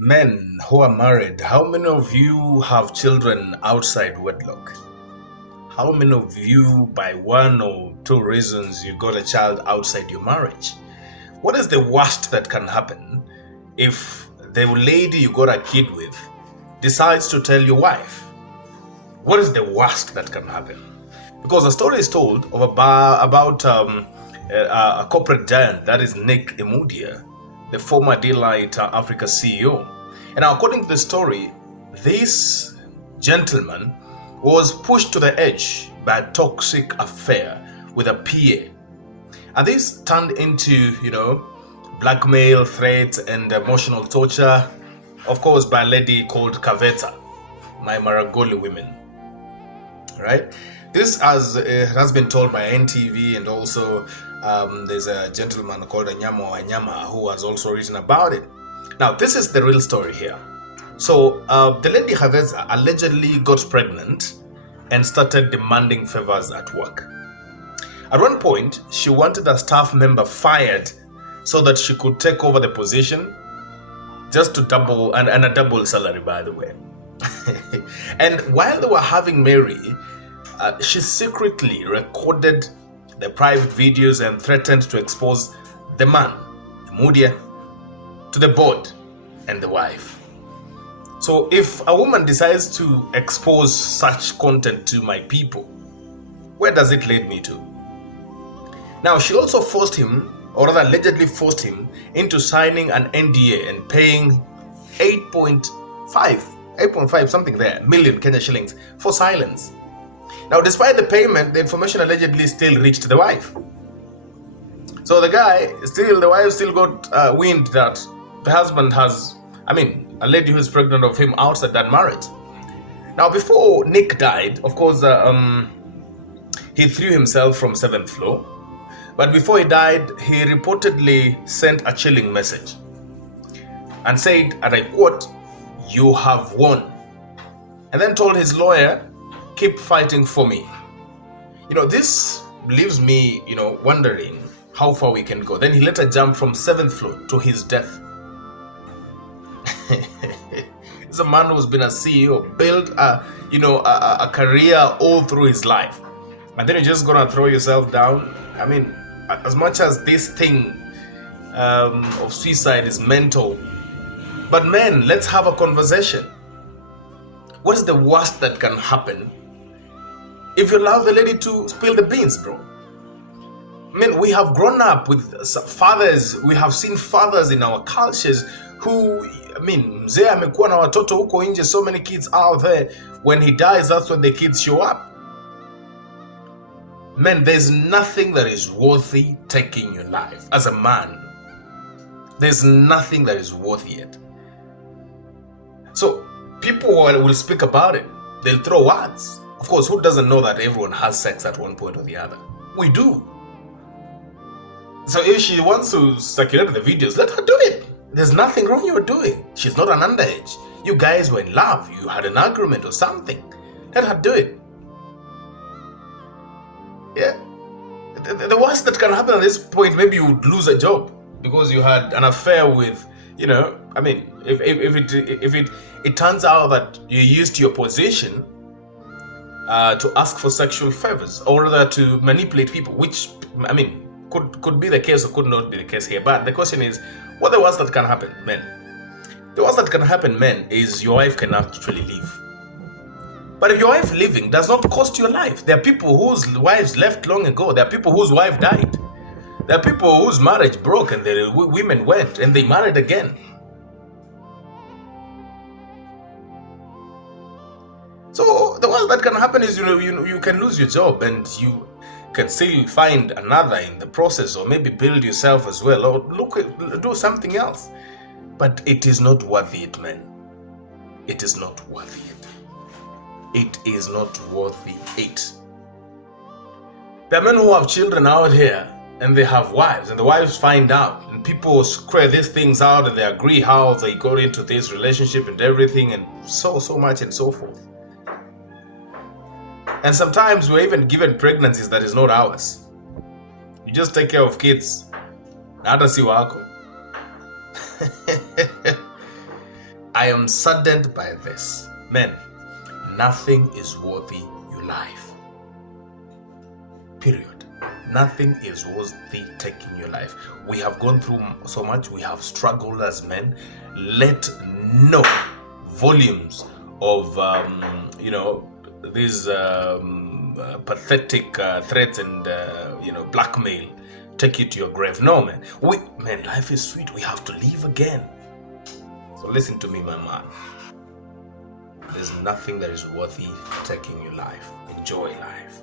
Men who are married, how many of you have children outside wedlock? How many of you, by one or two reasons, you got a child outside your marriage? What is the worst that can happen if the lady you got a kid with decides to tell your wife? What is the worst that can happen? Because a story is told of about a corporate giant, that is Nick Imudia, the former DLght Africa CEO. And according to the story, this gentleman was pushed to the edge by a toxic affair with a PA. And this turned into, blackmail, threats, and emotional torture, of course, by a lady called Kaveta, my Maragoli women, right? This has been told by NTV, and also there's a gentleman called Anyama who has also written about it. Now, this is the real story here. So the lady Haveza allegedly got pregnant and started demanding favors at work. At one point, she wanted a staff member fired so that she could take over the position, just to double, and a double salary, by the way. And while they were having Mary, she secretly recorded the private videos and threatened to expose the man, Imudia, to the board and the wife. So if a woman decides to expose such content to my people, where does it lead me to? Now, she also forced him, or rather allegedly forced him, into signing an NDA and paying 8.5 something there, million Kenya shillings for silence. Now, despite the payment, the information allegedly still reached the wife. So the wife still got wind that the husband has, a lady who is pregnant of him outside that marriage. Now, before Nick died, of course, he threw himself from 7th floor. But before he died, he reportedly sent a chilling message and said, and I quote, "You have won." And then told his lawyer, "Keep fighting for me." This leaves me, wondering how far we can go. Then he later jumped from 7th floor to his death. He's a man who's been a CEO, built a career all through his life. And then you're just gonna throw yourself down? As much as this thing of suicide is mental, but men, let's have a conversation. What is the worst that can happen if you allow the lady to spill the beans, bro? We have grown up with fathers. We have seen fathers in our cultures who, mzee amekuwa na watoto huko nje, so many kids out there. When he dies, that's when the kids show up. Men, there's nothing that is worthy taking your life. As a man, there's nothing that is worthy it. So people will speak about it. They'll throw words. Of course, who doesn't know that everyone has sex at one point or the other? We do. So if she wants to circulate the videos, let her do it. There's nothing wrong you're doing. She's not an underage. You guys were in love. You had an agreement or something. Let her do it. Yeah. The worst that can happen at this point, maybe you would lose a job because you had an affair with, if it turns out that you used your position to ask for sexual favors, or rather to manipulate people, which, could be the case or could not be the case here. But the question is, what the worst that can happen, men? The worst that can happen, men, is your wife can actually leave. But if your wife leaving does not cost your life, there are people whose wives left long ago. There are people whose wife died. There are people whose marriage broke and the women went and they married again. So the worst that can happen is you can lose your job and you can still find another in the process, or maybe build yourself as well, or do something else. But it is not worthy it, man. It is not worthy it. It is not worthy it. There are men who have children out here and they have wives, and the wives find out, and people square these things out and they agree how they got into this relationship and everything, and so much and so forth. And sometimes we're even given pregnancies that is not ours. You just take care of kids. Na hata si wako. I am saddened by this. Men, nothing is worthy your life. Period. Nothing is worthy taking your life. We have gone through so much. We have struggled as men. Let no volumes of these pathetic threats and blackmail take you to your grave. No, man. Life is sweet. We have to live again. So listen to me, my man. There's nothing that is worthy taking your life. Enjoy life.